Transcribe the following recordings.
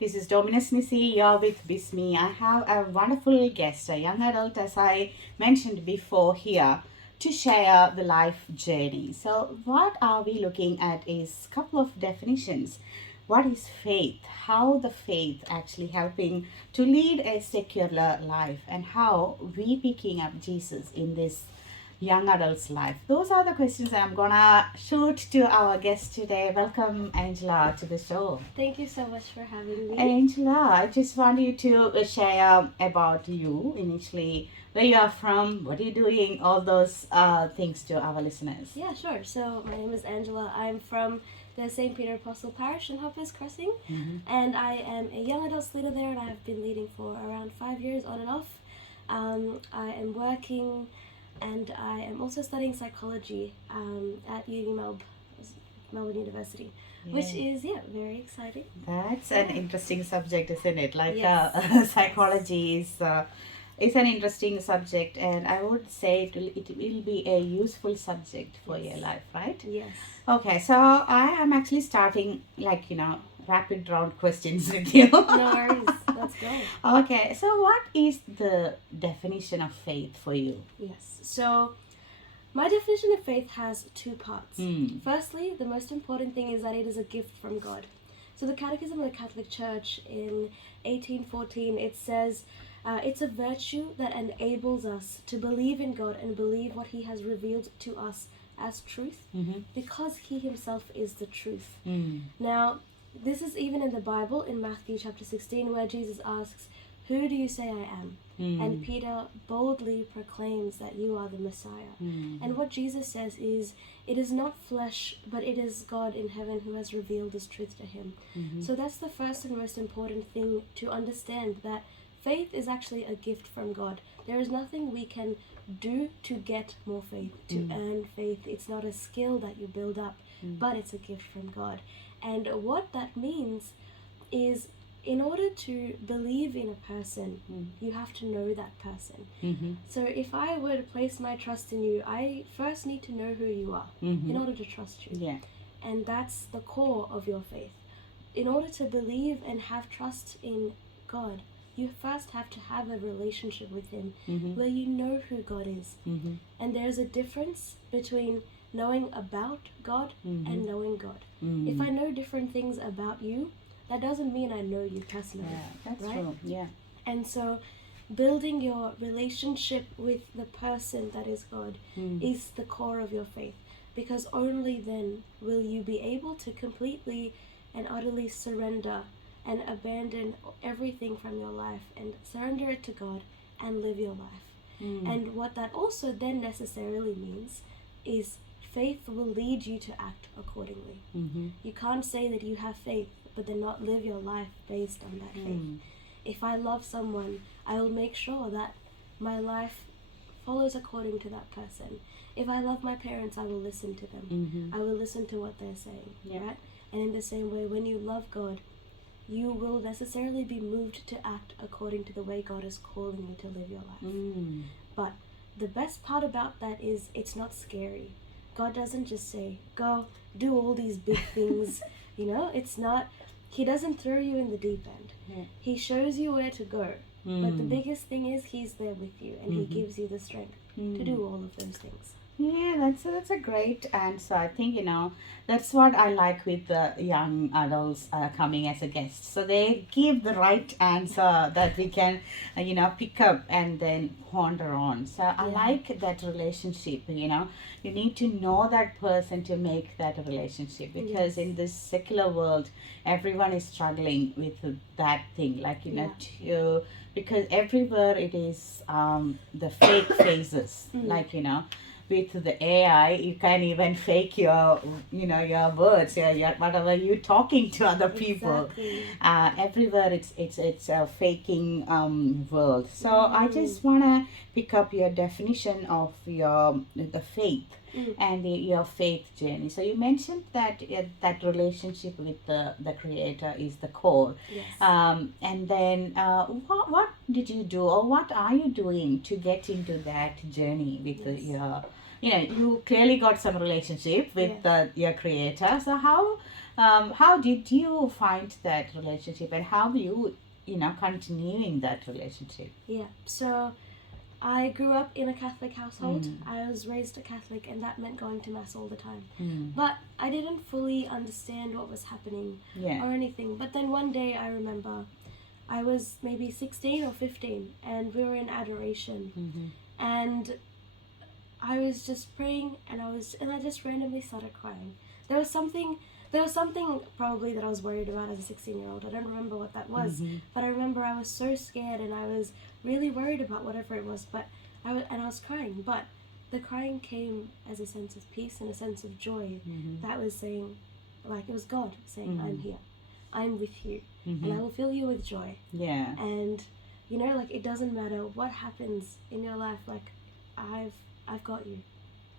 This is Dominus Nisi. You're with Bismi. I have a wonderful guest, a young adult, as I mentioned before, here to share the life journey. So, what are we looking at is a couple of definitions. What is faith? How the faith actually helping to lead a secular life, and how we picking up Jesus in this young adult's life. Those are the questions I'm gonna shoot to our guest today. Welcome, Angela, to the show. Thank you so much for having me. Angela, I just want you to share about you initially, where you are from, what are you doing, all those things to our listeners. Yeah, sure. So my name is Angela. I'm from the St. Peter Apostle Parish in Hoppers Crossing, and I am a young adults leader there, and I have been leading for around 5 years on and off. I am working, and I am also studying psychology at Melbourne University, which is very exciting. That's an interesting subject, isn't it? Like Yes. psychology is an interesting subject, and I would say it will be a useful subject for your life, right? Yes. Okay, so I am actually starting rapid round questions with you. No worries. Let's go. Okay, so what is the definition of faith for you? Yes. So my definition of faith has two parts. Firstly, the most important thing is that it is a gift from God. So the Catechism of the Catholic Church in 1814, it says, it's a virtue that enables us to believe in God and believe what He has revealed to us as truth, because He Himself is the truth. Now, this is even in the Bible, in Matthew chapter 16, where Jesus asks, "Who do you say I am?" And Peter boldly proclaims that you are the Messiah. And what Jesus says is, it is not flesh, but it is God in heaven who has revealed this truth to him. So that's the first and most important thing to understand, that faith is actually a gift from God. There is nothing we can do to get more faith, to earn faith. It's not a skill that you build up, but it's a gift from God. And what that means is, in order to believe in a person, you have to know that person. So if I were to place my trust in you, I first need to know who you are in order to trust you. Yeah. And that's the core of your faith. In order to believe and have trust in God, you first have to have a relationship with Him where you know who God is. And there's a difference between knowing about God and knowing God. If I know different things about you, that doesn't mean I know you personally. Yeah, that's right? true. Yeah. And so building your relationship with the person that is God is the core of your faith, because only then will you be able to completely and utterly surrender and abandon everything from your life and surrender it to God and live your life. And what that also then necessarily means is faith will lead you to act accordingly. You can't say that you have faith but then not live your life based on that faith. If I love someone, I will make sure that my life follows according to that person. If I love my parents, I will listen to them. I will listen to what they're saying, right? And in the same way, when you love God, you will necessarily be moved to act according to the way God is calling you to live your life. But the best part about that is, it's not scary. God doesn't just say, go do all these big things. It's not, He doesn't throw you in the deep end. He shows you where to go. But the biggest thing is, He's there with you, and He gives you the strength to do all of those things. Yeah, that's a great answer. I think that's what I like with the young adults coming as a guest. So they give the right answer that we can pick up and then ponder on. So I like that relationship. You need to know that person to make that a relationship, because in this secular world, everyone is struggling with that thing. Because everywhere it is the fake faces, with the AI, you can even fake your words, your whatever you talking to other people. Exactly. Everywhere it's a faking world. So I just wanna pick up your definition of the faith and your faith journey. So you mentioned that that relationship with the Creator is the core. Yes. And then what did you do, or what are you doing to get into that journey with your you clearly got some relationship with your Creator. So how How did you find that relationship, and how you, continuing that relationship? Yeah. So I grew up in a Catholic household. Mm. I was raised a Catholic, and that meant going to Mass all the time. Mm. But I didn't fully understand what was happening Yeah. or anything. But then one day I remember I was maybe 16 or 15, and we were in adoration. Mm-hmm. And I was just praying, and I just randomly started crying. There was something probably that I was worried about as a 16-year-old. I don't remember what that was, Mm-hmm. but I remember I was so scared, and I was really worried about whatever it was. But I was crying, but the crying came as a sense of peace and a sense of joy. Mm-hmm. That was saying, like, it was God saying, Mm-hmm. I'm here, I'm with you, Mm-hmm. and I will fill you with joy. Yeah. And like, it doesn't matter what happens in your life, like, I've got you,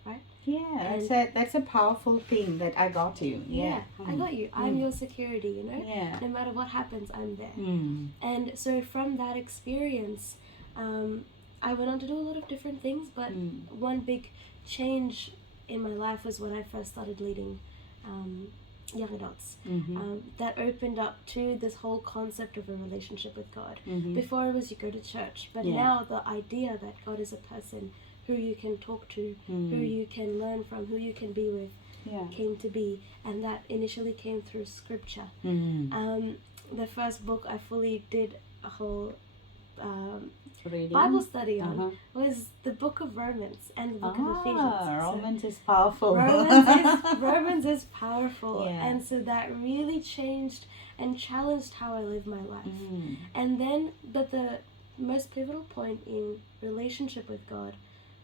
right? Yeah, And that's a powerful thing, that I got you. Yeah. I got you. I'm your security, Yeah. No matter what happens, I'm there. Mm. And so from that experience, I went on to do a lot of different things, but one big change in my life was when I first started leading young adults. Mm-hmm. That opened up to this whole concept of a relationship with God. Mm-hmm. Before it was you go to church, but Yeah. now the idea that God is a person who you can talk to, who you can learn from, who you can be with, Yeah. came to be, and that initially came through scripture. Mm. The first book I fully did a whole Reading. Bible study on Uh-huh. was the book of Romans and the book of Ephesians. So Romans is powerful. Romans is powerful, Yeah. and so that really changed and challenged how I live my life. Mm. And then, but the most pivotal point in relationship with God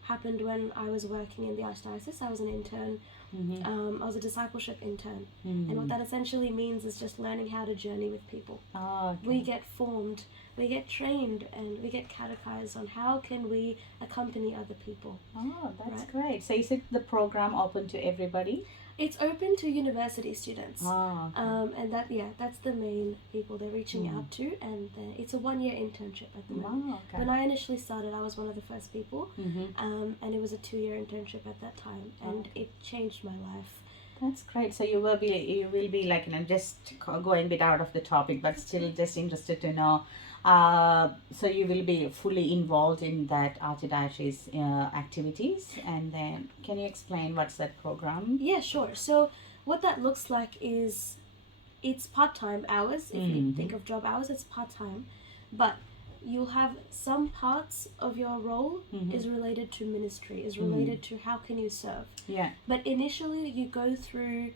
happened when I was working in the Archdiocese. I was an intern. Mm-hmm. I was a discipleship intern. Mm. And what that essentially means is just learning how to journey with people. Oh, okay. We get formed, we get trained, and we get catechized on how can we accompany other people. Oh, that's Right. great. So is it the program open to everybody? It's open to university students. Oh, okay. And that's the main people they're reaching out to, and it's a 1-year internship at the moment. Oh, okay. When I initially started, I was one of the first people, Mm-hmm. and it was a 2-year internship at that time, and it changed my life. That's great. So you will be like, just going a bit out of the topic, but still just interested to know. So you will be fully involved in that Archdiocese activities, and then can you explain what's that program? Yeah, sure. So what that looks like is it's part-time hours. If you think of job hours, it's part-time, but you'll have some parts of your role is related to ministry, is related to how can you serve. Yeah. But initially you go through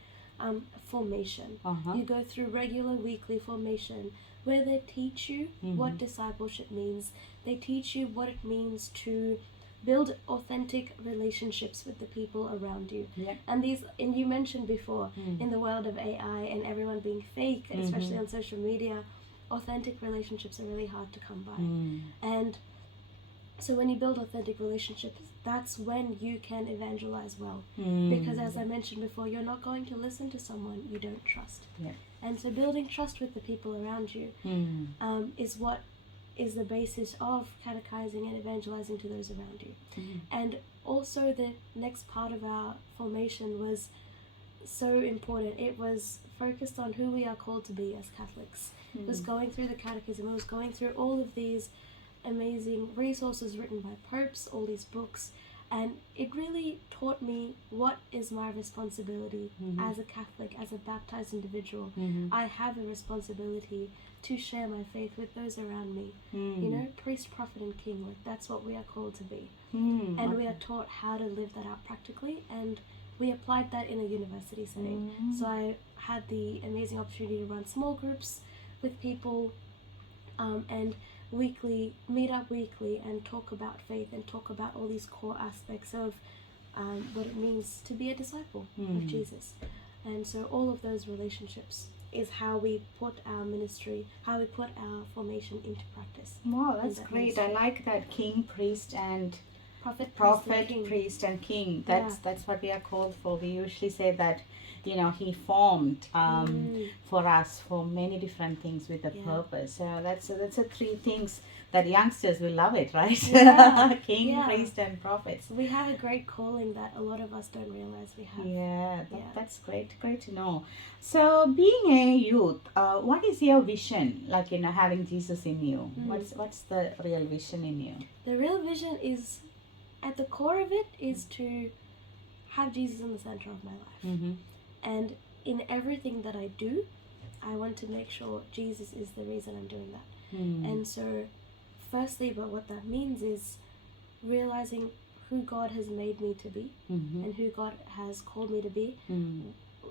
formation. Uh-huh. You go through regular weekly formation where they teach you what discipleship means. They teach you what it means to build authentic relationships with the people around you. Yeah. And you mentioned before, in the world of AI and everyone being fake, especially on social media, authentic relationships are really hard to come by. And so when you build authentic relationships, that's when you can evangelize well. Because as I mentioned before, you're not going to listen to someone you don't trust. Yeah. And so building trust with the people around you is what is the basis of catechizing and evangelizing to those around you. And also the next part of our formation was so important. It was focused on who we are called to be as Catholics. It was going through the catechism. It was going through all of these amazing resources written by popes, all these books, and it really taught me what is my responsibility as a Catholic, as a baptized individual. I have a responsibility to share my faith with those around me. Priest, prophet, and king, like that's what we are called to be. And we are taught how to live that out practically, and we applied that in a university setting. So I had the amazing opportunity to run small groups with people, and meet up weekly and talk about faith and talk about all these core aspects of what it means to be a disciple of Jesus. And so all of those relationships is how we put our ministry, how we put our formation into practice. Wow, that's that great. ministry. I like that king, priest, and prophet, priest, and king. That's what we are called for. We usually say that, he formed for us for many different things with a purpose. So that's a three things that youngsters will love it, right? King, priest, and prophets. We have a great calling that a lot of us don't realize we have. That's great to know. So being a youth, what is your vision, like, having Jesus in you? What's the real vision in you? The real vision is, at the core of it, is to have Jesus in the center of my life. And in everything that I do, I want to make sure Jesus is the reason I'm doing that. And so, firstly, but what that means is realizing who God has made me to be and who God has called me to be.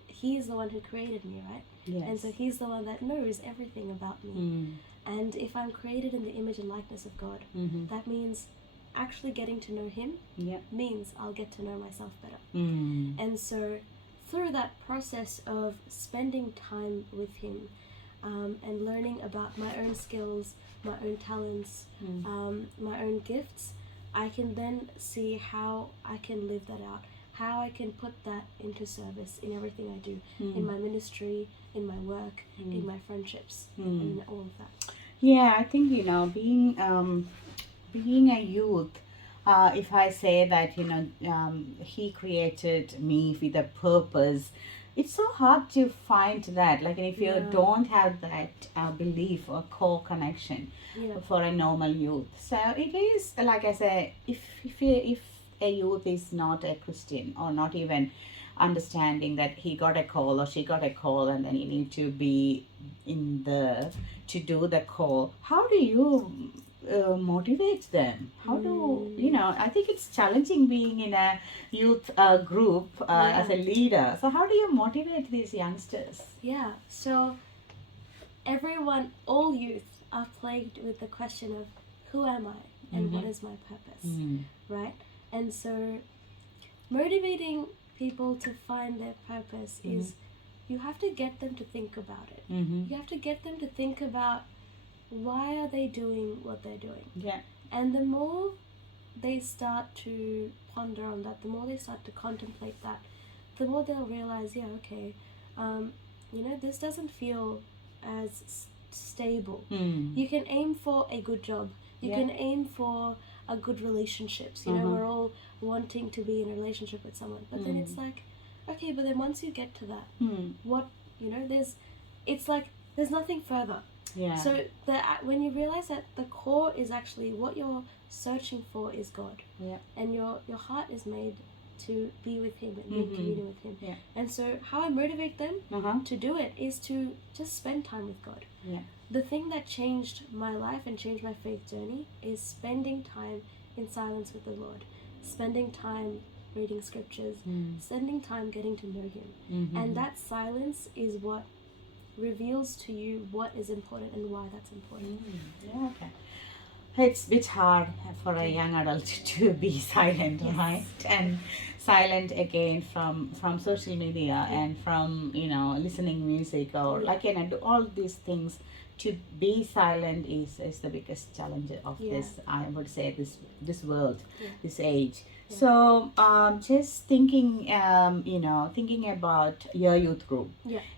He is the one who created me, right? Yes. And so He's the one that knows everything about me. And if I'm created in the image and likeness of God, that means actually getting to know Him means I'll get to know myself better. And so through that process of spending time with Him and learning about my own skills, my own talents, my own gifts, I can then see how I can live that out, how I can put that into service in everything I do, in my ministry, in my work, in my friendships, and in all of that. Yeah, I think, being a youth, if I say that, He created me with a purpose, it's so hard to find that. Like, if you don't have that belief or core connection for a normal youth. So it is, like I say, if a youth is not a Christian or not even understanding that he got a call or she got a call, and then you need to be to do the call, how do you motivate them? How do I think it's challenging being in a youth group as a leader. So how do you motivate these youngsters? So all youth are plagued with the question of who am I and what is my purpose, right? And so motivating people to find their purpose is, you have to get them to think about it. You have to get them to think about, why are they doing what they're doing? And the more they start to ponder on that, the more they start to contemplate that, the more they'll realize, this doesn't feel as stable. You can aim for a good job. You can aim for a good relationships. We're all wanting to be in a relationship with someone. But then it's like, okay, but then once you get to that, what, there's nothing further. So when you realize that the core is actually what you're searching for is God. And your heart is made to be with Him and be in communion with Him. And so how I motivate them to do it is to just spend time with God. The thing that changed my life and changed my faith journey is spending time in silence with the Lord, spending time reading scriptures, spending time getting to know Him. And that silence is what reveals to you what is important and why that's important. It's a bit hard for a young adult to be silent, right? And silent again from social media and from listening music or do all these things. To be silent is the biggest challenge of this, I would say, this world, this age. So just thinking about your youth group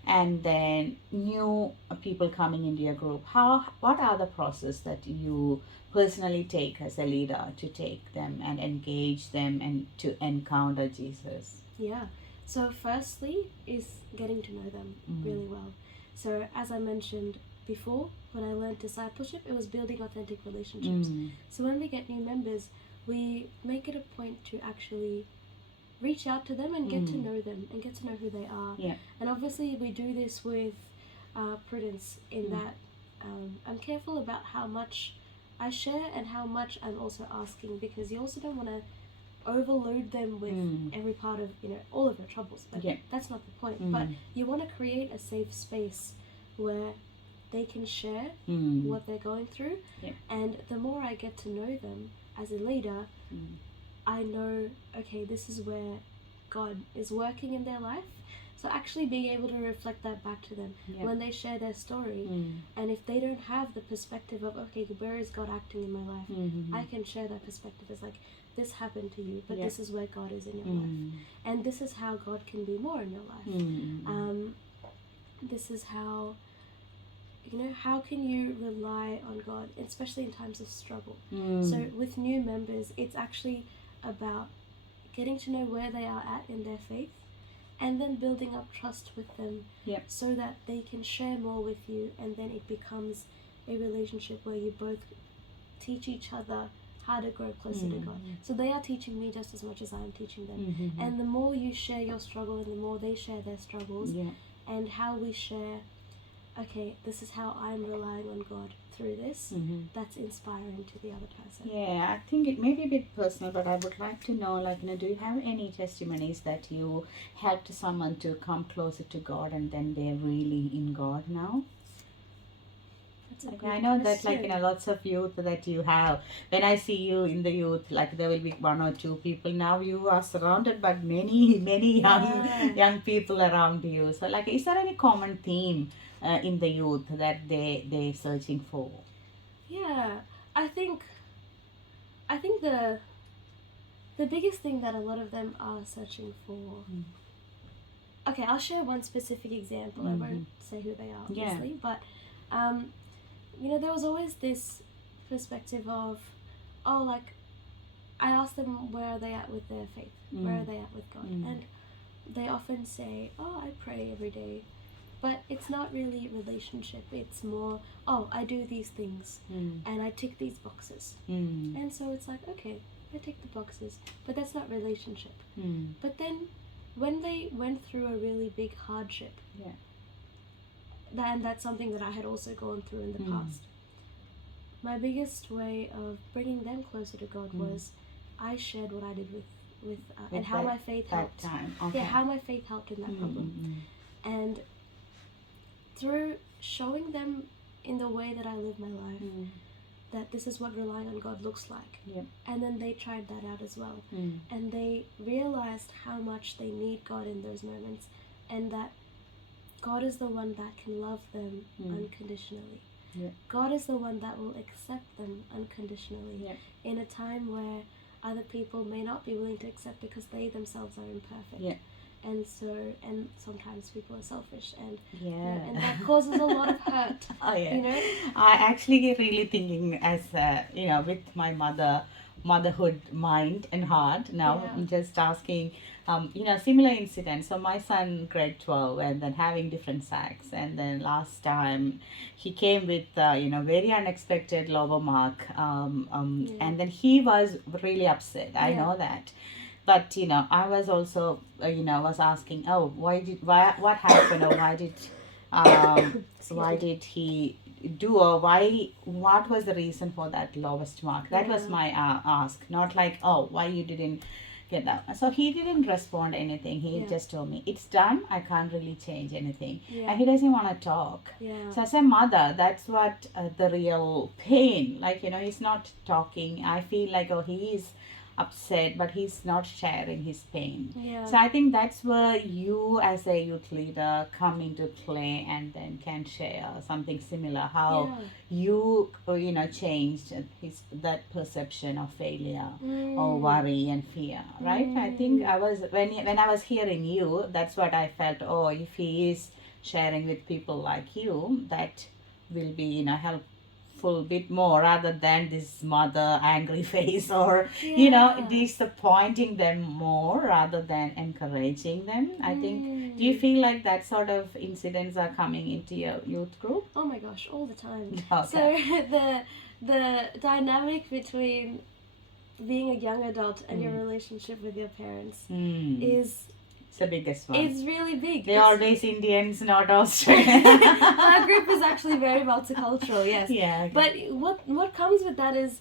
and then new people coming into your group, what are the process that you personally take as a leader to take them and engage them and to encounter Jesus? So firstly is getting to know them really well. So as I mentioned before, when I learned discipleship, it was building authentic relationships. So when we get new members, we make it a point to actually reach out to them and get to know them and get to know who they are. And obviously we do this with prudence in that I'm careful about how much I share and how much I'm also asking, because you also don't want to overload them with every part of all of their troubles. That's not the point. But you want to create a safe space where they can share what they're going through. And the more I get to know them as a leader, I know, okay, this is where God is working in their life. So actually being able to reflect that back to them when they share their story, and if they don't have the perspective of, okay, where is God acting in my life, I can share that perspective as like, this happened to you, but this is where God is in your life, and this is how God can be more in your life. This is how, how can you rely on God, especially in times of struggle. So with new members, it's actually about getting to know where they are at in their faith, and then building up trust with them, so that they can share more with you, and then it becomes a relationship where you both teach each other how to grow closer to God. So they are teaching me just as much as I am teaching them. And the more you share your struggle, and the more they share their struggles, and how we share, okay, this is how I'm relying on God through this, that's inspiring to the other person. Yeah, I think it may be a bit personal, but I would like to know, like, do you have any testimonies that you helped someone to come closer to God and then they're really in God now? I know that, like, lots of youth that you have. When I see you in the youth, like, there will be one or two people. Now you are surrounded by many young people around you. So, like, is there any common theme in the youth that they're searching for? Yeah, I think the biggest thing that a lot of them are searching for. Okay, I'll share one specific example. I won't say who they are, obviously, but there was always this perspective of, oh, like, I ask them, where are they at with their faith? Where are they at with God? And they often say, oh, I pray every day. But it's not really relationship. It's more, oh, I do these things and I tick these boxes. And so it's like, okay, I tick the boxes, but that's not relationship. But then when they went through a really big hardship, and that's something that I had also gone through in the past, my biggest way of bringing them closer to God was I shared what I did with and how my faith helped. Okay. Yeah, how my faith helped in that problem. And through showing them in the way that I live my life, that this is what relying on God looks like. And then they tried that out as well. And they realized how much they need God in those moments, and that God is the one that can love them unconditionally. God is the one that will accept them unconditionally in a time where other people may not be willing to accept because they themselves are imperfect. And sometimes people are selfish, and and that causes a lot of hurt. I actually get really thinking as with my motherhood mind and heart now. I'm just asking similar incidents. So my son grade 12 and then having different sacks, and then last time he came with very unexpected lower mark, and then he was really upset. I know that. But I was also was asking, oh, what happened, or why did he do, or what was the reason for that lowest mark? That was my ask, not like, oh, why you didn't get that. So he didn't respond anything. He just told me, it's done, I can't really change anything. And he doesn't want to talk. So as a mother, that's what the real pain, like, he's not talking. I feel like, oh, he is upset, but he's not sharing his pain. So I think that's where you as a youth leader come into play, and then can share something similar, how you changed that perception of failure or worry and fear, right? I think I was when I was hearing you, that's what I felt. Oh, if he is sharing with people like you, that will be helpful bit more, rather than this mother angry face, or disappointing them more rather than encouraging them. I think, do you feel like that sort of incidents are coming into your youth group? Oh my gosh, all the time. Okay. So the dynamic between being a young adult and your relationship with your parents is the biggest one. It's really big. They're always Indians, not Australian. Our group is actually very multicultural, yes. Okay. But what comes with that is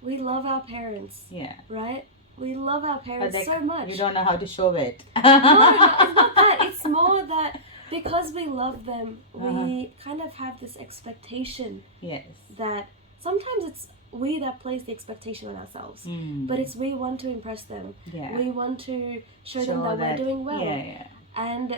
we love our parents. Right? We love our parents so much. You don't know how to show it. No, it's not that. It's more that because we love them, we kind of have this expectation. That sometimes it's we that place the expectation on ourselves, but it's we want to impress them. We want to show them that we're doing well. And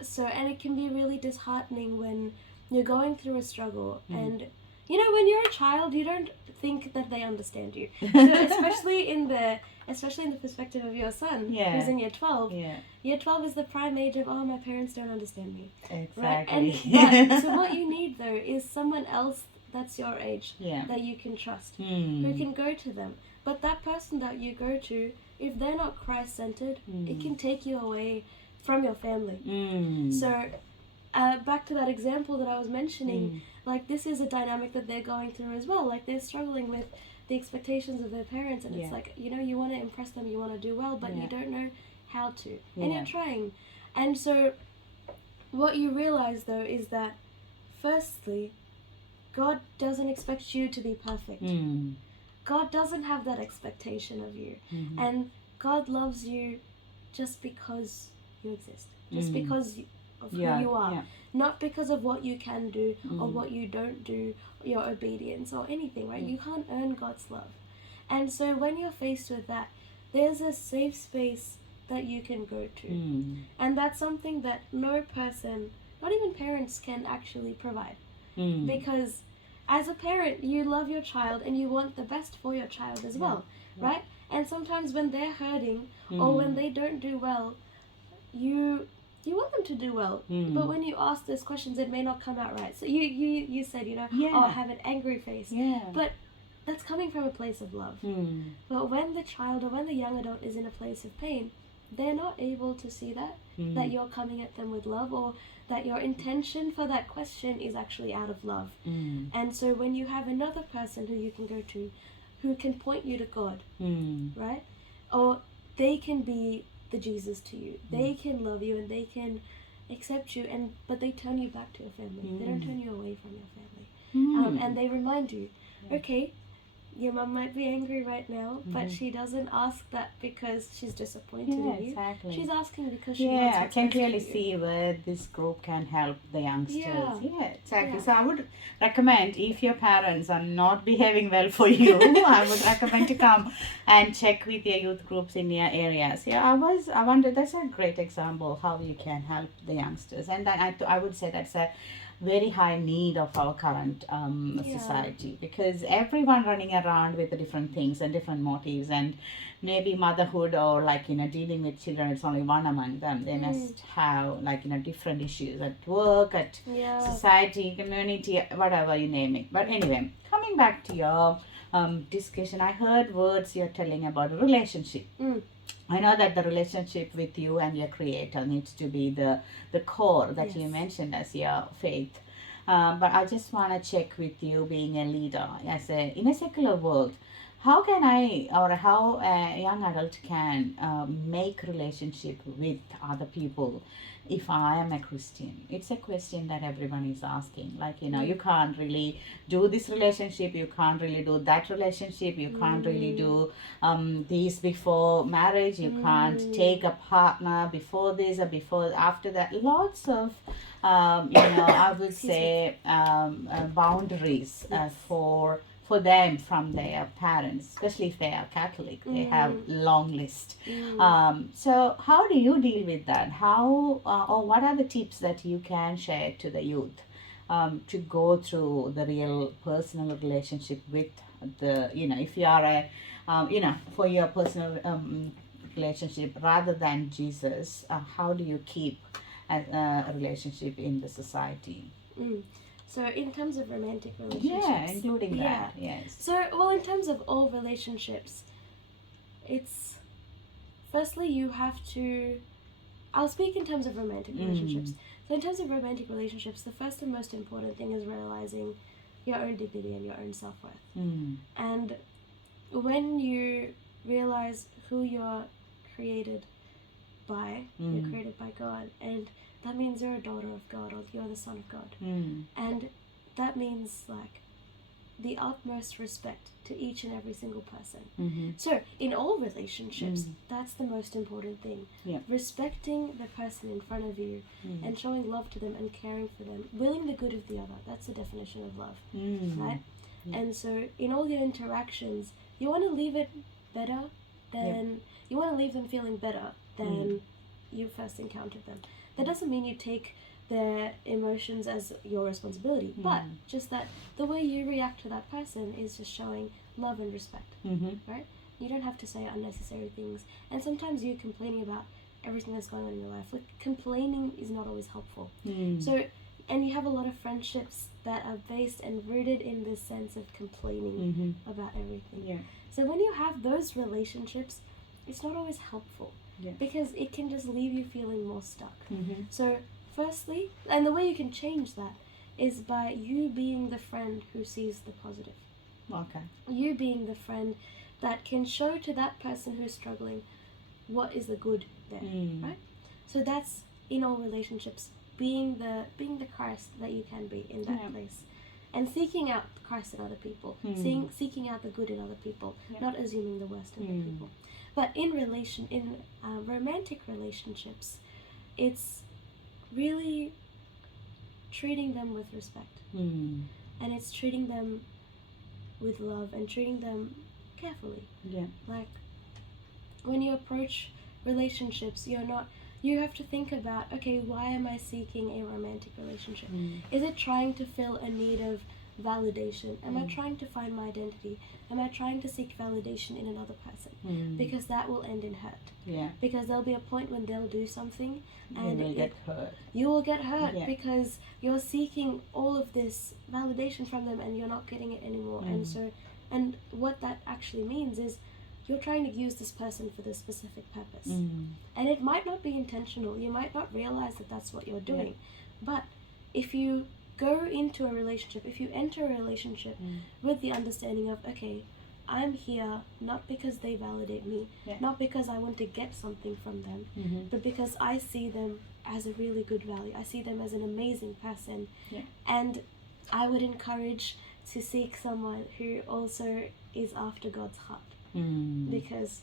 and it can be really disheartening when you're going through a struggle, and when you're a child, you don't think that they understand you. So especially in the perspective of your son, who's in year 12. Year 12 is the prime age of, my parents don't understand me. Exactly. Right? So what you need, though, is someone else that's your age that you can trust, who can go to them. But that person that you go to, if they're not Christ-centered, it can take you away from your family. So back to that example that I was mentioning, like, this is a dynamic that they're going through as well. Like, they're struggling with the expectations of their parents, and it's like, you want to impress them, you want to do well, but you don't know how to, and you're trying. And so what you realize, though, is that firstly, God doesn't expect you to be perfect. God doesn't have that expectation of you. And God loves you just because you exist, just because of who you are, not because of what you can do or what you don't do, your obedience or anything, right? You can't earn God's love. And so when you're faced with that, there's a safe space that you can go to. And that's something that no person, not even parents, can actually provide. Because as a parent, you love your child and you want the best for your child as well, right? And sometimes when they're hurting or when they don't do well, you want them to do well, but when you ask those questions, it may not come out right. So you said, have an angry face, but that's coming from a place of love. But when the child or when the young adult is in a place of pain, they're not able to see that you're coming at them with love, or that your intention for that question is actually out of love. And so when you have another person who you can go to, who can point you to God, right? Or they can be the Jesus to you. They can love you and they can accept you, but they turn you back to your family. They don't turn you away from your family. And they remind you, okay, your mum might be angry right now, but she doesn't ask that because she's disappointed in you. Exactly. She's asking because she wants I what's can best for clearly you. see where this group can help the youngsters. Exactly. Yeah. So I would recommend, if your parents are not behaving well for you, I would recommend to come and check with your youth groups in your areas. I wonder, that's a great example how you can help the youngsters. And I would say that's a very high need of our current society, because everyone running around with the different things and different motives, and maybe motherhood or dealing with children, it's only one among them. They must have different issues at work, at society, community, whatever you name it. But anyway, coming back to your discussion, I heard words you're telling about relationship. I know that the relationship with you and your creator needs to be the core that you mentioned as your faith. But I just want to check with you, being a leader in a secular world, how can how a young adult can make relationship with other people if I am a Christian? It's a question that everyone is asking. You can't really do this relationship, you can't really do that relationship, you can't really do these before marriage, you can't take a partner before this or before after that. Lots of I would say boundaries for them from their parents, especially if they are Catholic. They have long list. So how do you deal with that? How or what are the tips that you can share to the youth to go through the real personal relationship with if you are for your personal relationship rather than Jesus, how do you keep a relationship in the society? So in terms of romantic relationships, including that, yes. So in terms of all relationships, it's firstly you have to, I'll speak in terms of romantic relationships. So in terms of romantic relationships, the first and most important thing is realizing your own dignity and your own self-worth. And when you realize who you're created by, you're created by God, and that means you're a daughter of God, or you're the son of God. And that means the utmost respect to each and every single person. So in all relationships, that's the most important thing. Respecting the person in front of you and showing love to them and caring for them, willing the good of the other. That's the definition of love, right? And so in all your interactions, you want to leave it better than you want to leave them feeling better than you first encountered them. That doesn't mean you take their emotions as your responsibility, but just that the way you react to that person is just showing love and respect, right? You don't have to say unnecessary things. And sometimes you complaining about everything that's going on in your life. Like, complaining is not always helpful. So, and you have a lot of friendships that are based and rooted in this sense of complaining about everything. Yeah. So when you have those relationships, it's not always helpful, because it can just leave you feeling more stuck. So firstly, and the way you can change that is by you being the friend who sees the positive. Okay. You being the friend that can show to that person who's struggling what is the good there, right? So that's in all relationships, being the Christ that you can be in that place, and seeking out Christ in other people, seeking out the good in other people, not assuming the worst in other people. But in romantic relationships, it's really treating them with respect, and it's treating them with love and treating them carefully. Like, when you approach relationships, you have to think about, okay, why am I seeking a romantic relationship? Is it trying to fill a need of validation? Am I trying to find my identity? Am I trying to seek validation in another person? Because that will end in hurt. Because there'll be a point when they'll do something and you will get hurt. You will get hurt because you're seeking all of this validation from them and you're not getting it anymore. And what that actually means is you're trying to use this person for this specific purpose. And it might not be intentional. You might not realize that that's what you're doing. But if you go into a relationship, if you enter a relationship with the understanding of, okay, I'm here not because they validate me, not because I want to get something from them, but because I see them as a really good value. I see them as an amazing person. And I would encourage to seek someone who also is after God's heart. Because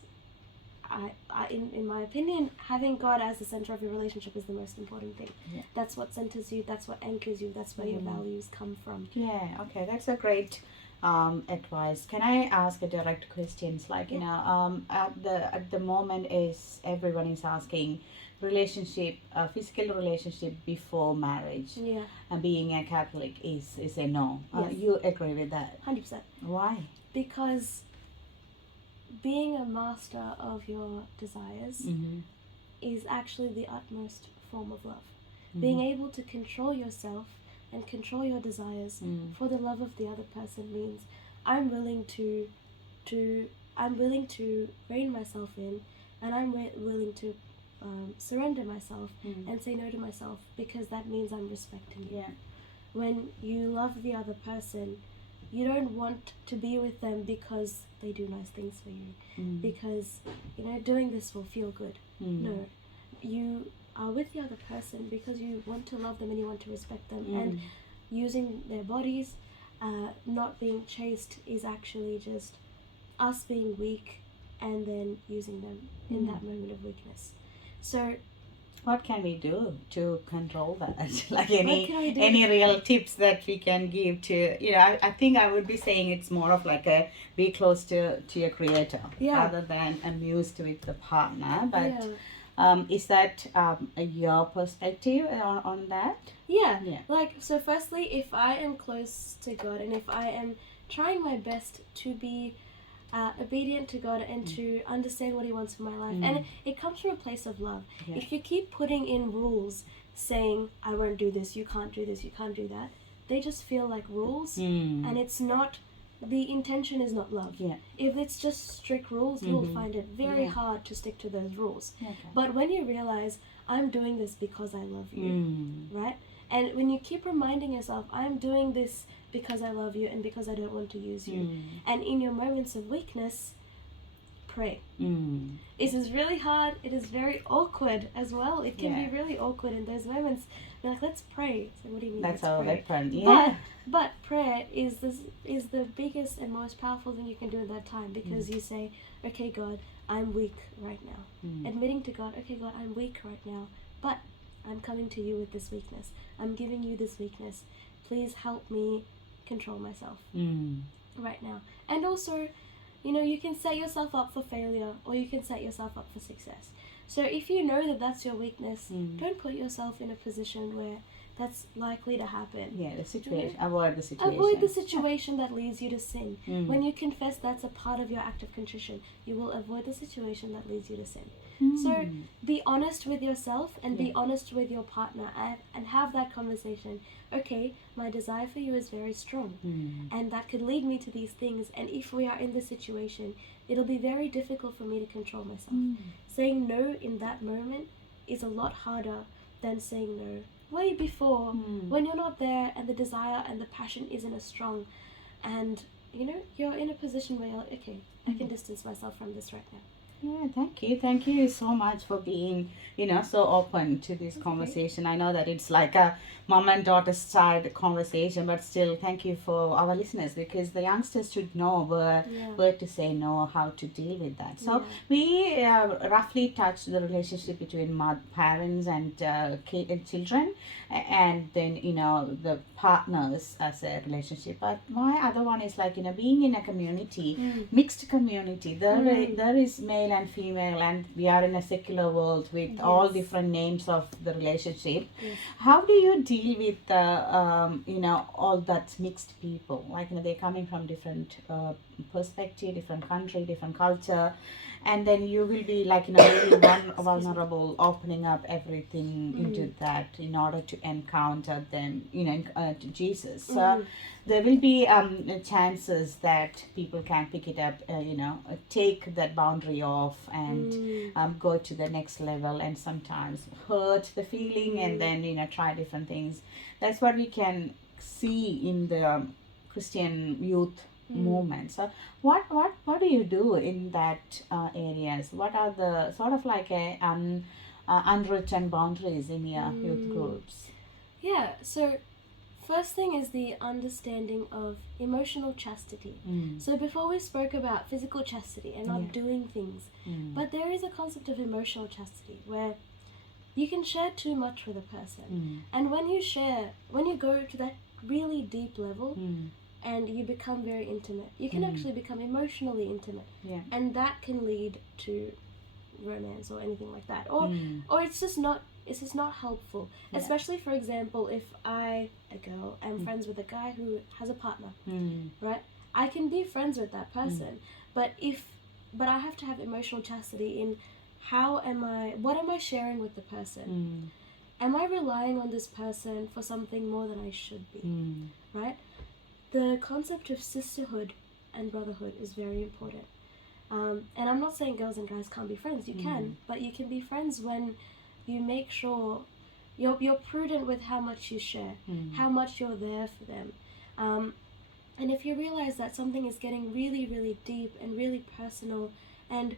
in my opinion, having God as the center of your relationship is the most important thing. That's what centers you, that's what anchors you, that's where your values come from. Okay, that's a great advice. Can I ask a direct questions? Like, you know, at the moment is everyone is asking relationship, physical relationship before marriage. And being a Catholic is a no. You agree with that? 100%. Why? Because being a master of your desires is actually the utmost form of love. Being able to control yourself and control your desires for the love of the other person means I'm willing to rein myself in, and I'm willing to surrender myself and say no to myself, because that means I'm respecting you. When you love the other person, you don't want to be with them because they do nice things for you, because, you know, doing this will feel good. No, you are with the other person because you want to love them and you want to respect them. And using their bodies, not being chaste, is actually just us being weak and then using them in that moment of weakness. So what can we do to control that? Like, any real tips that we can give to, you know, I think I would be saying it's more of like a be close to your creator rather than amused with the partner. But is that your perspective on that? Like, so firstly, if I am close to God and if I am trying my best to be obedient to God and to understand what He wants for my life, and it comes from a place of love. If you keep putting in rules saying, I won't do this, you can't do this, you can't do that, they just feel like rules, and it's not, the intention is not love. If it's just strict rules, you will find it very hard to stick to those rules. But when you realize, I'm doing this because I love you, right? And when you keep reminding yourself, I'm doing this because I love you and because I don't want to use you. And in your moments of weakness, pray. It is really hard. It is very awkward as well. It can be really awkward in those moments. You're like, let's pray. So what do you mean? That's how they pray. But prayer is the biggest and most powerful thing you can do at that time, because you say, okay, God, I'm weak right now. Admitting to God, okay, God, I'm weak right now, but I'm coming to you with this weakness. I'm giving you this weakness. Please help me control myself right now. And also, you know, you can set yourself up for failure or you can set yourself up for success. So if you know that that's your weakness, Mm. don't put yourself in a position where that's likely to happen. Yeah, the situation. Avoid the situation. Avoid the situation that leads you to sin. Mm. When you confess, that's a part of your act of contrition. You will avoid the situation that leads you to sin. Mm. So be honest with yourself and be Yeah. honest with your partner and have that conversation. Okay, my desire for you is very strong, Mm. and that could lead me to these things. And if we are in this situation, it'll be very difficult for me to control myself. Mm. Saying no in that moment is a lot harder than saying no way before, Mm. when you're not there and the desire and the passion isn't as strong, and you're in a position where you're like, okay, I can distance myself from this right now. Yeah, thank you so much for being so open to this conversation. I know that it's like a mom and daughter side conversation, but still thank you for our listeners, because the youngsters should know where to say no, how to deal with that. So we roughly touched the relationship between parents and children, and then the partners as a relationship. But my other one is like being in a community, mixed community. There is male and female, and we are in a secular world with all different names of the relationship. How do you deal with all that mixed people, like they're coming from different perspective, different country, different culture, and then you will be like really vulnerable, opening up everything into that in order to encounter them to Jesus. So there will be chances that people can pick it up, take that boundary off and go to the next level, and sometimes hurt the feeling and then try different things. That's what we can see in the Christian youth movement. So what do you do in that areas? What are the sort of like a unwritten boundaries in your youth groups? Yeah, so first thing is the understanding of emotional chastity. So before we spoke about physical chastity and not doing things, but there is a concept of emotional chastity where you can share too much with a person. And when you go to that really deep level and you become very intimate, you can actually become emotionally intimate. And that can lead to romance or anything like that. Or it's just not helpful. Especially, for example, if I, a girl, am friends with a guy who has a partner, right? I can be friends with that person, but I have to have emotional chastity in what am I sharing with the person? Am I relying on this person for something more than I should be, right? The concept of sisterhood and brotherhood is very important. And I'm not saying girls and guys can't be friends. You can, but you can be friends when you make sure you're prudent with how much you share, how much you're there for them. And if you realize that something is getting really, really deep and really personal, and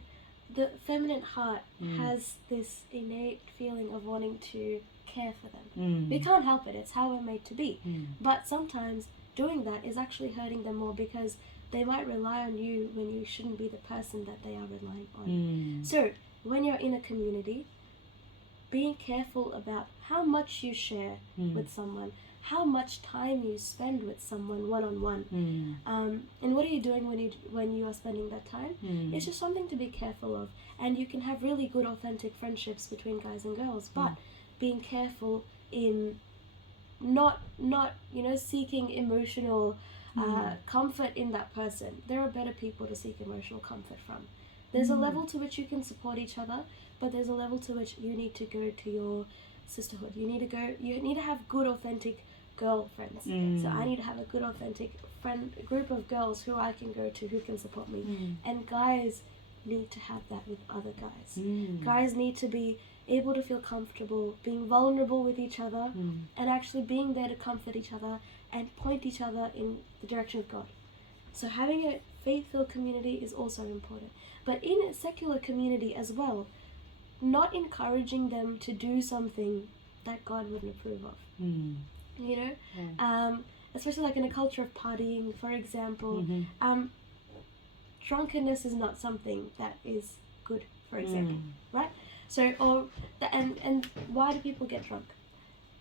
the feminine heart has this innate feeling of wanting to care for them. We can't help it. It's how we're made to be. But sometimes doing that is actually hurting them more, because they might rely on you when you shouldn't be the person that they are relying on. So when you're in a community, being careful about how much you share with someone, how much time you spend with someone one-on-one, and what are you doing when you are spending that time. It's just something to be careful of. And you can have really good authentic friendships between guys and girls, but being careful in not seeking emotional comfort in that person. There are better people to seek emotional comfort from. There's a level to which you can support each other, but there's a level to which you need to go to your sisterhood. You need to have good authentic girlfriends. So I need to have a good authentic group of girls who I can go to, who can support me. And guys need to have that with other guys. Guys need to be able to feel comfortable being vulnerable with each other and actually being there to comfort each other and point each other in the direction of God. So having a faith-filled community is also important. But in a secular community as well, not encouraging them to do something that God wouldn't approve of. Especially like in a culture of partying, for example, drunkenness is not something that is good, for example, right? So, and why do people get drunk?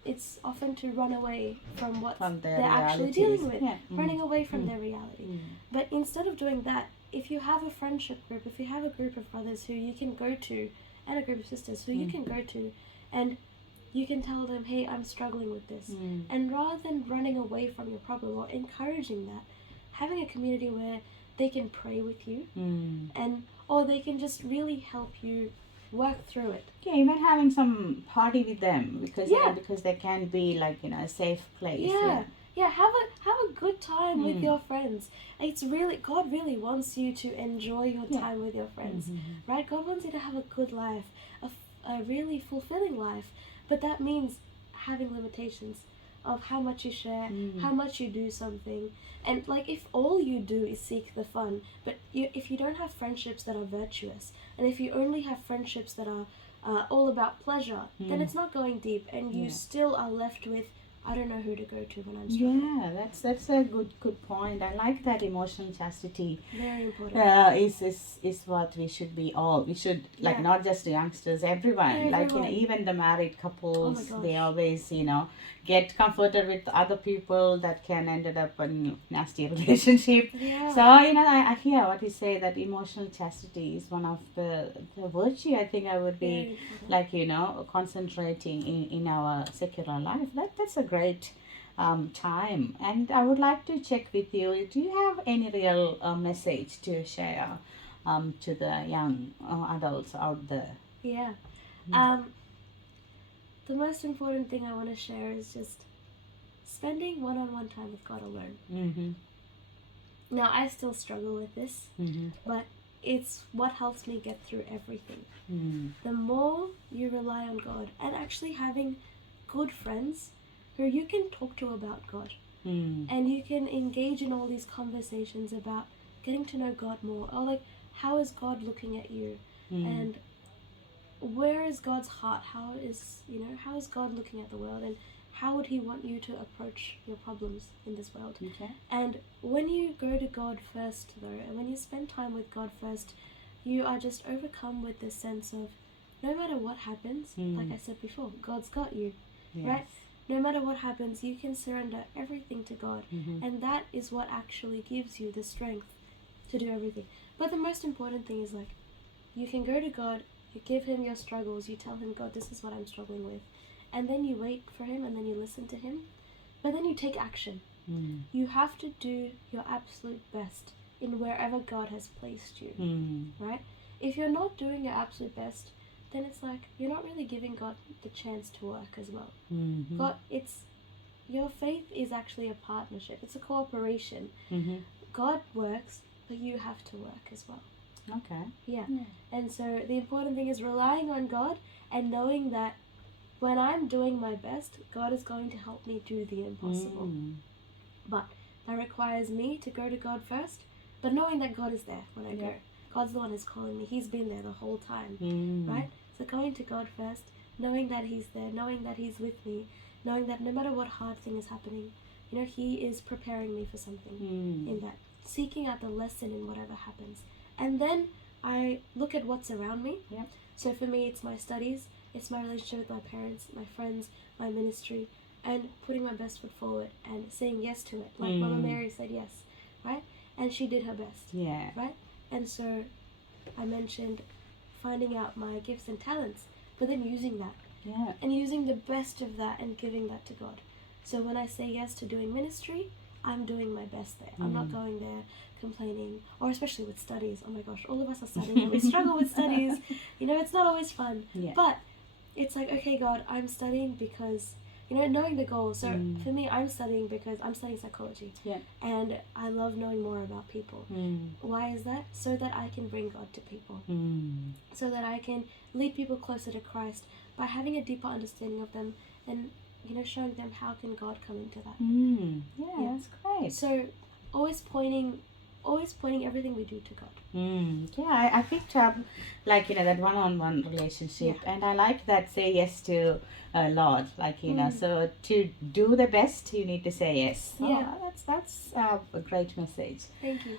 It's often to run away from what they're actually dealing with, running away from their reality. But instead of doing that, if you have a friendship group, if you have a group of brothers who you can go to and a group of sisters who you can go to, and you can tell them, hey, I'm struggling with this. And rather than running away from your problem or encouraging that, having a community where they can pray with you, and or they can just really help you work through it. Yeah, even having some party with them, because Yeah. because they can be like a safe place. Yeah, have a good time with your friends. It's really, God really wants you to enjoy your time with your friends, right? God wants you to have a good life, a really fulfilling life, but that means having limitations of how much you share, how much you do something. And like, if all you do is seek the fun, but if you don't have friendships that are virtuous, and if you only have friendships that are all about pleasure, then it's not going deep, and you still are left with, I don't know who to go to when I'm struggling. Yeah, that's a good point. I like that emotional chastity. Very important. Is what we should be all. We should like not just the youngsters, everyone. Like even the married couples, they always get comforted with other people that can ended up in nasty relationship. Yeah. So I hear what you say, that emotional chastity is one of the virtue. I think I would be like concentrating in our secular life. That's a great time. And I would like to check with you, do you have any real message to share to the young adults out there? Yeah. The most important thing I want to share is just spending one-on-one time with God alone. Now, I still struggle with this, but it's what helps me get through everything. The more you rely on God, and actually having good friends who you can talk to about God, and you can engage in all these conversations about getting to know God more, or like, how is God looking at you, and where is God's heart? How is God looking at the world, and how would He want you to approach your problems in this world? Okay. And when you go to God first, though, and when you spend time with God first, you are just overcome with this sense of, no matter what happens, like I said before, God's got you, right? No matter what happens, you can surrender everything to God, and that is what actually gives you the strength to do everything. But the most important thing is, like, you can go to God, you give Him your struggles, you tell Him, God, this is what I'm struggling with, and then you wait for Him, and then you listen to Him, but then you take action. You have to do your absolute best in wherever God has placed you, right? If you're not doing your absolute best, then it's like you're not really giving God the chance to work as well. God, your faith is actually a partnership. It's a cooperation. God works, but you have to work as well. Okay. Yeah. And so the important thing is relying on God and knowing that when I'm doing my best, God is going to help me do the impossible. But that requires me to go to God first, but knowing that God is there when I go. God's the one who's calling me. He's been there the whole time, right? So going to God first, knowing that He's there, knowing that He's with me, knowing that no matter what hard thing is happening, He is preparing me for something in that. Seeking out the lesson in whatever happens. And then I look at what's around me. So for me, it's my studies, it's my relationship with my parents, my friends, my ministry, and putting my best foot forward and saying yes to it. Like Mama Mary said yes, right? And she did her best, right? And so I mentioned finding out my gifts and talents, but then using that. And using the best of that and giving that to God. So when I say yes to doing ministry, I'm doing my best there. I'm not going there complaining, or especially with studies. Oh my gosh, all of us are studying and we struggle with studies. It's not always fun. But it's like, okay, God, I'm studying because, knowing the goal. So for me, I'm studying because I'm studying psychology. And I love knowing more about people. Why is that? So that I can bring God to people. So that I can lead people closer to Christ by having a deeper understanding of them and, showing them how can God come into that. That's great. So always pointing everything we do to God. I picked up like that one-on-one relationship, and I like that say yes to Lord, like so to do the best you need to say yes. That's a great message. Thank you.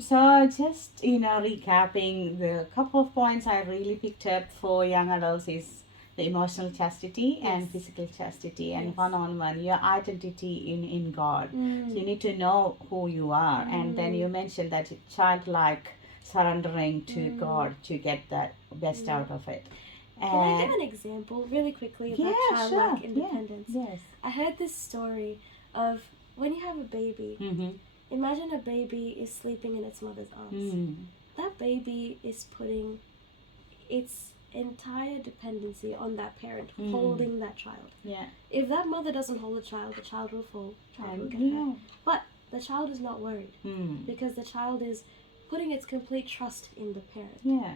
So just recapping the couple of points I really picked up for young adults is the emotional chastity and physical chastity, and one-on-one, your identity in God. So you need to know who you are, and then you mentioned that childlike surrendering to God to get that best out of it. Can I give an example really quickly about childlike independence? Yes. I heard this story of when you have a baby, Mm-hmm. imagine a baby is sleeping in its mother's arms. Mm. That baby is putting its entire dependency on that parent holding that child. Yeah. If that mother doesn't hold the child will fall, the child will get hurt. But the child is not worried because the child is putting its complete trust in the parent. Yeah.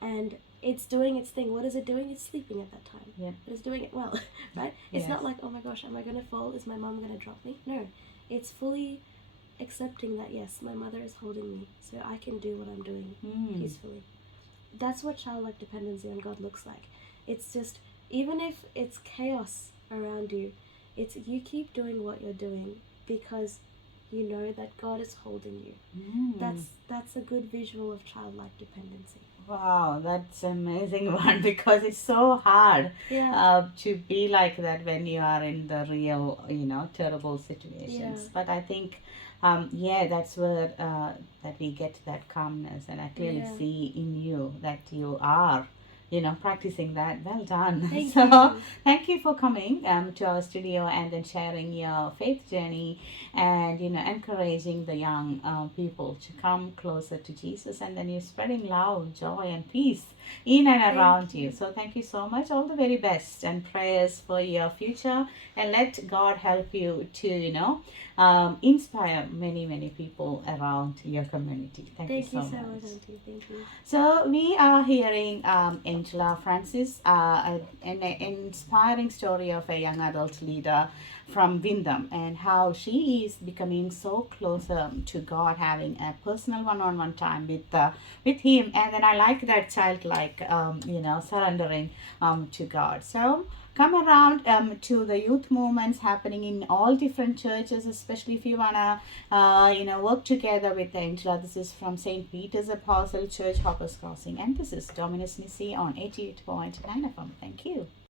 And it's doing its thing. What is it doing? It's sleeping at that time. Yeah. But it's doing it well, right? It's Yes. not like, oh my gosh, am I going to fall? Is my mom going to drop me? No. It's fully accepting that, yes, my mother is holding me, so I can do what I'm doing peacefully. That's what childlike dependency on God looks like. It's just, even if it's chaos around you, it's you keep doing what you're doing because you know that God is holding you. That's a good visual of childlike dependency. Wow, that's amazing one because it's so hard to be like that when you are in the real, terrible situations. Yeah. But I think, that's where that we get that calmness, and I clearly see in you that you are, practicing that. Well done. Thank So you. thank you for coming to our studio and then sharing your faith journey and encouraging the young people to come closer to Jesus, and then you're spreading love, joy, and peace in and around you. So thank you so much. All the very best and prayers for your future, and let God help you to inspire many people around your community. Thank you so much. Auntie. Thank you. So we are hearing Angella Francis, an inspiring story of a young adult leader from Windham, and how she is becoming so closer to God, having a personal one-on-one time with Him, and then I like that childlike, surrendering to God. So come around to the youth movements happening in all different churches, especially if you wanna work together with Angela. This is from St. Peter's Apostle Church, Hoppers Crossing, and this is Dominus Nisi on 88.9 FM. Thank you.